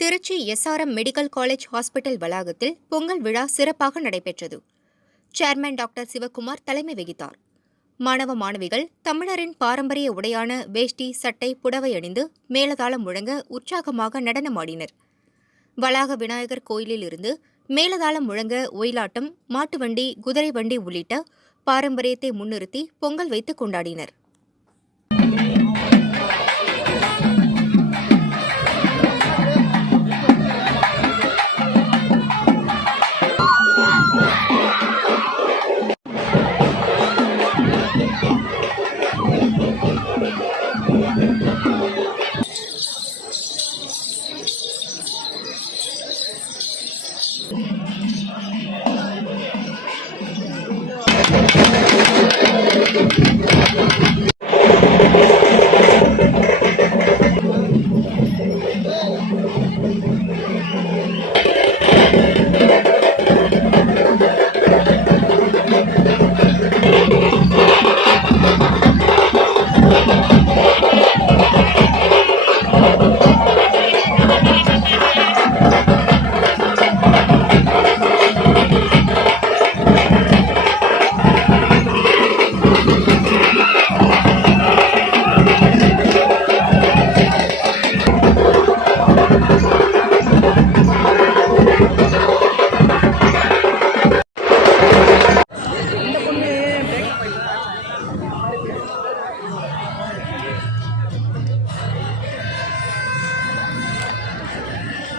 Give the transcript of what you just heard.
Trichy SRM medical college hospital வளாகத்தில் பொங்கல் விழா சிறப்பாக நடைபெற்றது. சேர்மன் டாக்டர் சிவக்குமார் தலைமை வகித்தார். மாணவ மாணவிகள் தமிழரின் பாரம்பரிய உடையான வேஷ்டி, சட்டை, புடவை அணிந்து மேளதாளம் முழங்க உற்சாகமாக நடனமாடினர். வளாக விநாயகர் கோயிலில் இருந்து மேளதாளம் முழங்க ஒயிலாட்டம், மாட்டுவண்டி, குதிரை வண்டி உள்ளிட்ட பாரம்பரியத்தை முன்னிறுத்தி பொங்கல் வைத்து கொண்டாடினர்.